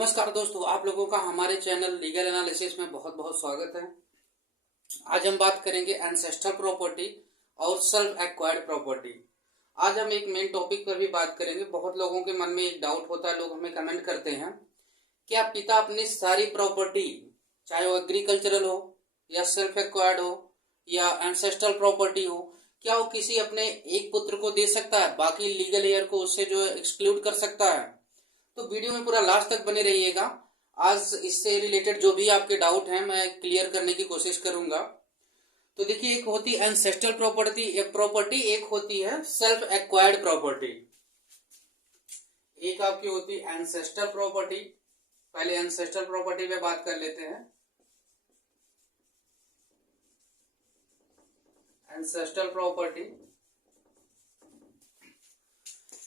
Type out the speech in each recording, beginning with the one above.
नमस्कार दोस्तों, आप लोगों का हमारे चैनल लीगल एनालिसिस में बहुत बहुत स्वागत है। आज हम बात करेंगे एंसेस्ट्रल प्रॉपर्टी और सेल्फ एक्वायर्ड प्रॉपर्टी। आज हम एक मेन टॉपिक पर भी बात करेंगे। बहुत लोगों के मन में एक डाउट होता है, लोग हमें कमेंट करते हैं कि आप पिता अपनी सारी प्रॉपर्टी, चाहे वो एग्रीकल्चरल हो या सेल्फ एक्वायर्ड हो या एंसेस्ट्रल प्रॉपर्टी हो, क्या वो किसी अपने एक पुत्र को दे सकता है, बाकी लीगल हेयर को उससे जो एक्सक्लूड कर सकता है? तो वीडियो में पूरा लास्ट तक बने रहिएगा। आज इससे रिलेटेड जो भी आपके डाउट हैं मैं क्लियर करने की कोशिश करूंगा। तो देखिए, एक होती है एंसेस्ट्रल प्रॉपर्टी, एक होती है सेल्फ एक्वायर्ड प्रॉपर्टी। एक आपकी होती है एंसेस्ट्रल प्रॉपर्टी। पहले एंसेस्ट्रल प्रॉपर्टी पे बात कर लेते हैं। एंसेस्ट्रल प्रॉपर्टी,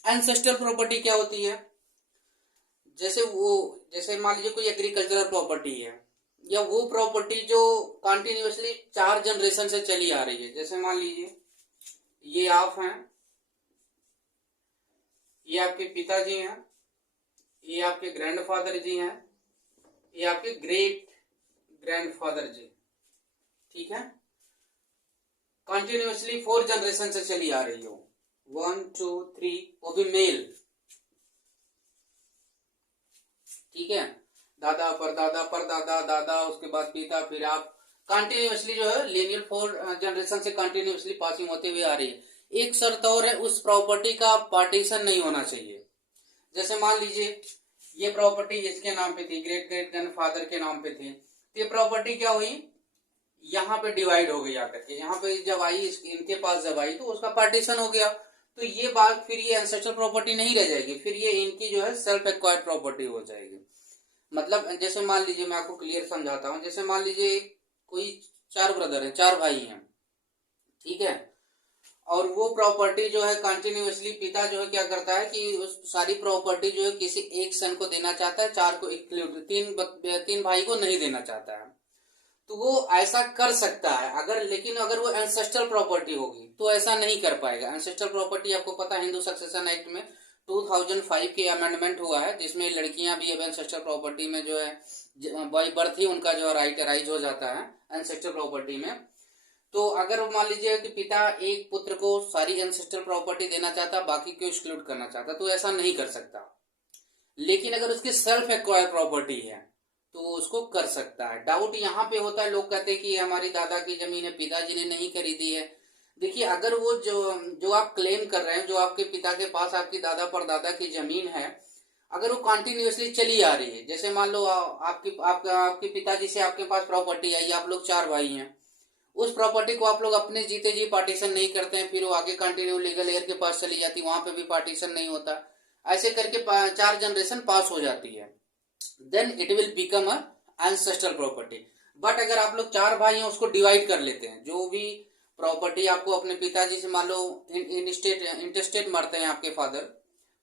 एंसेस्ट्रल प्रॉपर्टी क्या होती है? जैसे मान लीजिए कोई एग्रीकल्चरल प्रॉपर्टी है, या वो प्रॉपर्टी जो कंटिन्यूअसली 4 जनरेशन से चली आ रही है। जैसे मान लीजिए ये आप हैं, ये आपके पिताजी हैं, ये आपके ग्रैंडफादर जी हैं, ये आपके ग्रेट ग्रैंडफादर जी, ठीक है। कंटिन्यूअसली 4 जनरेशन से चली आ रही हो, 1 2 3, वो भी मेल, ठीक है। दादा परदादा परदादा दादा, उसके बाद पिता, फिर आप, कंटिन्यूअसली जो है लिनियर 4 जनरेशन से कंटिन्यूअसली पासिंग होते हुए आ रही है। एक शर्त और है, उस प्रॉपर्टी का पार्टीशन नहीं होना चाहिए। जैसे मान लीजिए ये प्रॉपर्टी इसके नाम पे थी, ग्रेट ग्रेट ग्रैंडफादर के नाम पे थी, तो ये प्रॉपर्टी क्या हुई, यहाँ पे डिवाइड हो गई आकर के। यहाँ पे जब आई, इनके पास जब आई तो उसका पार्टीशन हो गया, तो ये बात फिर ये एंसेस्ट्रल प्रॉपर्टी नहीं रह जाएगी, फिर ये इनकी जो है सेल्फ एक्वायर्ड प्रॉपर्टी हो जाएगी। मतलब जैसे मान लीजिए, मैं आपको क्लियर समझाता हूँ। जैसे मान लीजिए कोई 4 ब्रदर हैं, 4 भाई हैं, ठीक है। और वो प्रॉपर्टी जो है कंटिन्यूअसली पिता जो है क्या करता है कि उस सारी प्रॉपर्टी जो है किसी एक सन को देना चाहता है, 4 को इंक्लूड, 3 भाई को नहीं देना चाहता है। तो वो ऐसा कर सकता है अगर, लेकिन अगर वो एंसेस्ट्रल प्रॉपर्टी होगी तो ऐसा नहीं कर पाएगा। एंसेस्ट्रल प्रॉपर्टी आपको पता है, हिंदू सक्सेशन एक्ट में 2005 के अमेंडमेंट हुआ है, जिसमें लड़कियां भी अब एंसेस्ट्रल प्रॉपर्टी में जो है बाय बर्थ ही उनका जो राइट राइज हो जाता है एंसेस्ट्रल प्रॉपर्टी में। तो अगर मान लीजिए कि पिता एक पुत्र को सारी एंसेस्ट्रल प्रॉपर्टी देना चाहता, बाकी को एक्सक्लूड करना चाहता, तो ऐसा नहीं कर सकता। लेकिन अगर उसकी सेल्फ एक्वायर प्रॉपर्टी है तो उसको कर सकता है। डाउट यहाँ पे होता है, लोग कहते हैं कि हमारी दादा की जमीन है, पिताजी ने नहीं खरीदी है। देखिए, अगर वो जो आप क्लेम कर रहे हैं, जो आपके पिता के पास आपकी दादा परदादा की जमीन है, अगर वो कंटिन्यूअसली चली आ रही है, जैसे मान लो आपके पिताजी से आपके पास प्रॉपर्टी आई, आप लोग 4 भाई हैं, उस प्रॉपर्टी को आप लोग अपने जीते जी पार्टीशन नहीं करते हैं, फिर वो आगे कंटिन्यू लीगल हेयर के पास चली जाती, वहां पे भी पार्टीशन नहीं होता, ऐसे करके 4 जनरेशन पास हो जाती है, then it will become a ancestral property. But अगर आप लोग 4 भाई हैं, उसको डिवाइड कर लेते हैं, जो भी प्रॉपर्टी आपको अपने पिताजी से, मान लो इंटेस्टेट मरते हैं आपके फादर,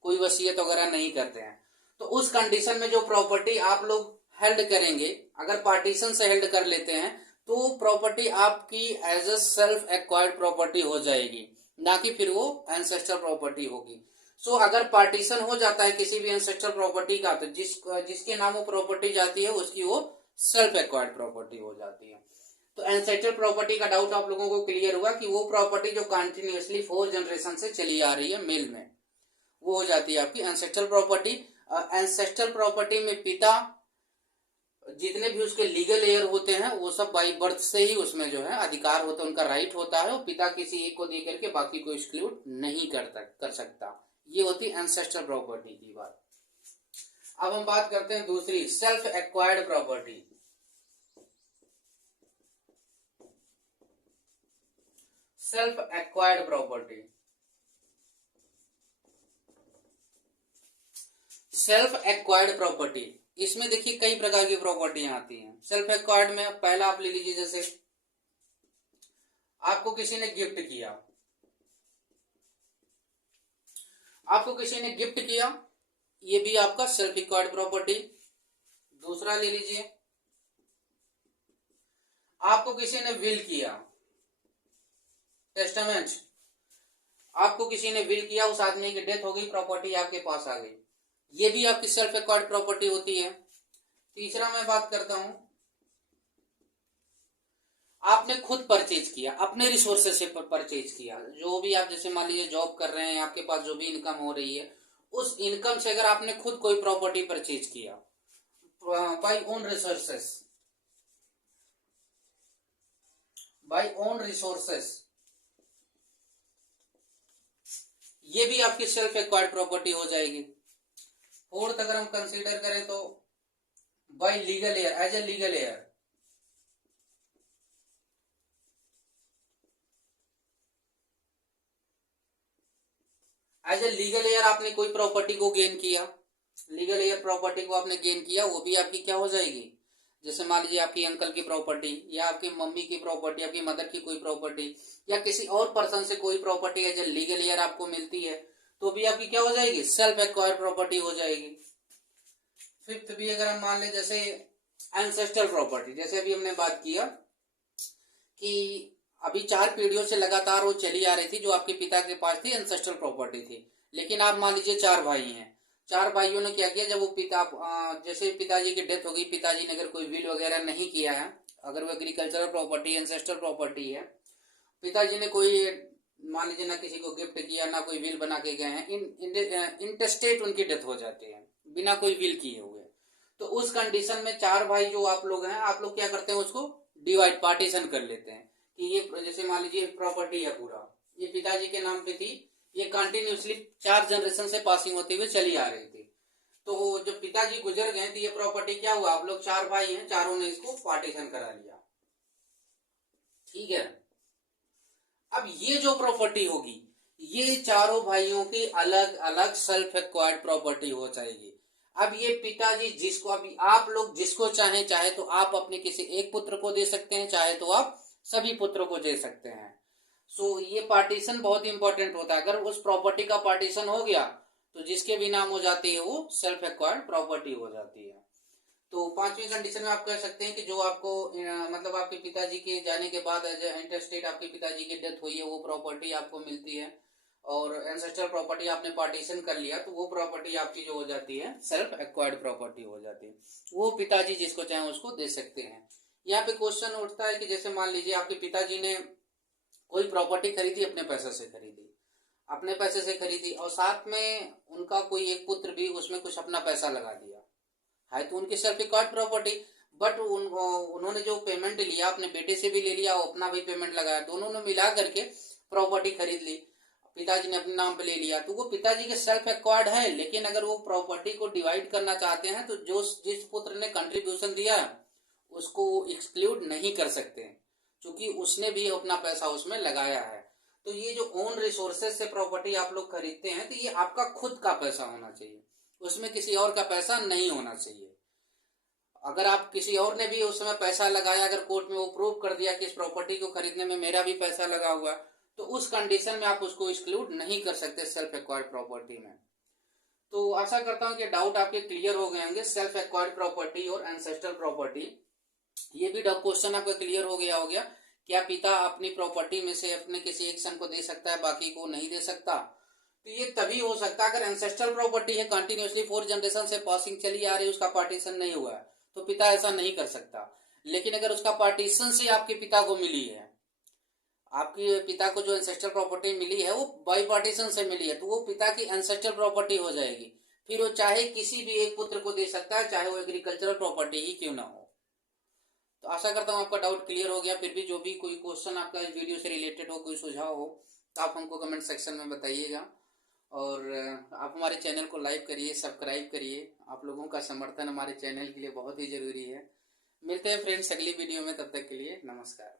कोई वसीयत वगैरह नहीं करते हैं, तो उस कंडीशन में जो प्रॉपर्टी आप लोग हेल्ड करेंगे, अगर पार्टीशन से हेल्ड कर लेते हैं, तो प्रॉपर्टी आपकी as a self acquired property हो जाएगी, ना कि फिर वो एंसेस्ट्रल प्रॉपर्टी होगी। सो अगर पार्टीशन हो जाता है किसी भी एंसेस्ट्रल प्रॉपर्टी का, तो जिसके नाम वो प्रॉपर्टी जाती है उसकी वो सेल्फ एक्वायर्ड प्रॉपर्टी हो जाती है। तो एंसेस्ट्रल प्रॉपर्टी का डाउट आप लोगों को क्लियर हुआ कि वो प्रॉपर्टी जो कंटिन्यूअसली 4 जनरेशन से चली आ रही है मेल में, वो हो जाती है आपकी एंसेस्ट्रल प्रॉपर्टी। एंसेस्ट्रल प्रॉपर्टी में पिता, जितने भी उसके लीगल हेयर होते हैं, वो सब बाई बर्थ से ही उसमें जो है अधिकार होता है, उनका राइट होता है, और पिता किसी एक को दे करके बाकी को एक्सक्लूड नहीं कर सकता। ये होती है एंसेस्ट्रल प्रॉपर्टी की बात। अब हम बात करते हैं दूसरी, self acquired property. Self acquired property, self acquired property, इसमें देखिए कई प्रकार की प्रॉपर्टियां आती हैं। सेल्फ एक्वायर्ड में पहला आप ले लीजिए, जैसे आपको किसी ने गिफ्ट किया, आपको किसी ने गिफ्ट किया, ये भी आपका सेल्फ एक्वायर्ड प्रॉपर्टी। दूसरा ले लीजिए, आपको किसी ने विल किया, टेस्टामेंट, आपको किसी ने विल किया, उस आदमी की डेथ हो गई, प्रॉपर्टी आपके पास आ गई, ये भी आपकी सेल्फ एक्वायर्ड प्रॉपर्टी होती है। तीसरा मैं बात करता हूं, आपने खुद परचेज किया, अपने रिसोर्सेज से परचेज किया। जो भी आप जैसे मान लीजिए जॉब कर रहे हैं, आपके पास जो भी इनकम हो रही है, उस इनकम से अगर आपने खुद कोई प्रॉपर्टी परचेज किया by own resources, by own resources, ये भी आपकी सेल्फ एक्वायर्ड प्रॉपर्टी हो जाएगी। फोर्थ अगर हम कंसीडर करें तो by legal heir, as a legal heir, as a legal heir आपने कोई प्रॉपर्टी को गेन किया, लीगल एयर प्रॉपर्टी को आपने गेन किया, वो भी आपकी क्या हो जाएगी। जैसे मान लीजिए आपकी अंकल की प्रॉपर्टी, या आपकी मम्मी की प्रॉपर्टी, आपकी मदर की कोई प्रॉपर्टी, या किसी और पर्सन से कोई property as a legal heir आपको मिलती है, तो भी आपकी क्या हो जाएगी, सेल्फ एक्वायर्ड प्रॉपर्टी हो जाएगी। फिफ्थ भी अगर हम मान ले जैसे एंसेस्ट्रल प्रॉपर्टी, जैसे अभी हमने बात किया कि अभी 4 पीढ़ियों से लगातार वो चली आ रही थी, जो आपके पिता के पास थी एंसेस्ट्रल प्रॉपर्टी थी। लेकिन आप मान लीजिए 4 भाई हैं, 4 भाइयों ने क्या किया, जब वो जैसे पिताजी की डेथ हो गई, पिताजी ने अगर कोई विल वगैरह नहीं किया है, अगर वो एग्रीकल्चरल प्रॉपर्टी एंसेस्ट्रल प्रॉपर्टी है, पिताजी ने कोई मान लीजिए ना किसी को गिफ्ट किया, ना कोई विल बना के गए हैं, इंटेस्टेट उनकी डेथ हो जाती है बिना कोई विल किए हुए। तो उस कंडीशन में 4 भाई जो आप लोग हैं, आप लोग क्या करते हैं, उसको डिवाइड, पार्टीशन कर लेते हैं कि ये जैसे मान लीजिए प्रॉपर्टी है पूरा, ये पिताजी के नाम पे थी, ये कंटिन्यूसली 4 जनरेशन से पासिंग होते हुए चली आ रही थी। तो जब पिताजी गुजर गए तो ये प्रॉपर्टी क्या हुआ, आप लोग 4 भाई हैं, चारों ने इसको पार्टीशन करा लिया, ठीक है। अब ये जो प्रॉपर्टी होगी, ये चारों भाइयों की अलग अलग सेल्फ एक्वायर्ड प्रॉपर्टी हो जाएगी। अब ये पिताजी जिसको, अभी आप लोग जिसको चाहे, चाहे तो आप अपने किसी एक पुत्र को दे सकते हैं, चाहे तो आप सभी पुत्रों को दे सकते हैं। सो ये पार्टीशन बहुत इंपॉर्टेंट होता है। अगर उस प्रॉपर्टी का पार्टीशन हो गया तो जिसके भी नाम हो जाती है वो सेल्फ एक्वायर्ड प्रॉपर्टी हो जाती है। तो 5वीं कंडीशन में आप कह सकते हैं कि जो आपको मतलब आपके पिताजी के जाने के बाद एज इंटरस्टेट आपके पिताजी की डेथ हुई है, वो प्रॉपर्टी आपको मिलती है, और एंसेस्ट्रल प्रॉपर्टी आपने पार्टीशन कर लिया, तो वो प्रॉपर्टी आपकी जो हो जाती है सेल्फ एक्वायर्ड प्रॉपर्टी हो जाती है। वो पिताजी जिसको चाहे उसको दे सकते हैं। यहाँ पे क्वेश्चन उठता है कि जैसे मान लीजिए आपके पिताजी ने कोई प्रॉपर्टी खरीदी, अपने पैसे से खरीदी, अपने पैसे से खरीदी, और साथ में उनका कोई एक पुत्र भी उसमें कुछ अपना पैसा लगा दिया है, तो उनकी सेल्फ एक्वायर्ड प्रॉपर्टी। बट उन्होंने जो पेमेंट लिया अपने बेटे से भी ले लिया और अपना भी पेमेंट लगाया, दोनों ने मिला करके प्रॉपर्टी खरीद ली, पिताजी ने अपने नाम पे ले लिया, तो वो पिताजी के सेल्फ एक्वायर्ड है। लेकिन अगर वो प्रॉपर्टी को डिवाइड करना चाहते हैं तो जो जिस पुत्र ने कंट्रीब्यूशन दिया उसको एक्सक्लूड नहीं कर सकते, क्योंकि उसने भी अपना पैसा उसमें लगाया है। तो ये जो ओन रिसोर्सेज से प्रॉपर्टी आप लोग खरीदते हैं, तो ये आपका खुद का पैसा होना चाहिए, उसमें किसी और का पैसा नहीं होना चाहिए। अगर आप किसी और ने भी उस समय पैसा लगाया, अगर कोर्ट में वो प्रूव कर दिया कि इस प्रॉपर्टी को खरीदने में मेरा भी पैसा लगा हुआ, तो उस कंडीशन में आप उसको एक्सक्लूड नहीं कर सकते सेल्फ एक्वायर्ड प्रॉपर्टी में। तो आशा करता हूं कि डाउट आपके क्लियर हो गए होंगे, सेल्फ एक्वायर्ड प्रॉपर्टी और एंसेस्ट्रल प्रॉपर्टी। ये भी क्वेश्चन आपका क्लियर हो गया क्या पिता अपनी प्रॉपर्टी में से अपने किसी एक सन को दे सकता है, बाकी को नहीं दे सकता। तो ये तभी हो सकता है अगर एंसेस्ट्रल प्रॉपर्टी है, कंटिन्यूसली 4 जनरेशन से पासिंग चली आ रही है, उसका पार्टीशन नहीं हुआ है, तो पिता ऐसा नहीं कर सकता। लेकिन अगर उसका पार्टीशन से आपके पिता को मिली है, आपके पिता को जो एंसेस्ट्रल प्रॉपर्टी मिली है वो बाई पार्टीशन से मिली है, तो वो पिता की एंसेस्ट्रल प्रॉपर्टी हो जाएगी। फिर वो चाहे किसी भी एक पुत्र को दे सकता है, चाहे वो एग्रीकल्चरल प्रॉपर्टी ही क्यों ना हो। तो आशा करता हूँ आपका डाउट क्लियर हो गया। फिर भी जो भी कोई क्वेश्चन आपका इस वीडियो से रिलेटेड हो, कोई सुझाव हो, तो आप हमको कमेंट सेक्शन में बताइएगा। और आप हमारे चैनल को लाइक करिए, सब्सक्राइब करिए। आप लोगों का समर्थन हमारे चैनल के लिए बहुत ही जरूरी है। मिलते हैं फ्रेंड्स अगली वीडियो में, तब तक के लिए नमस्कार।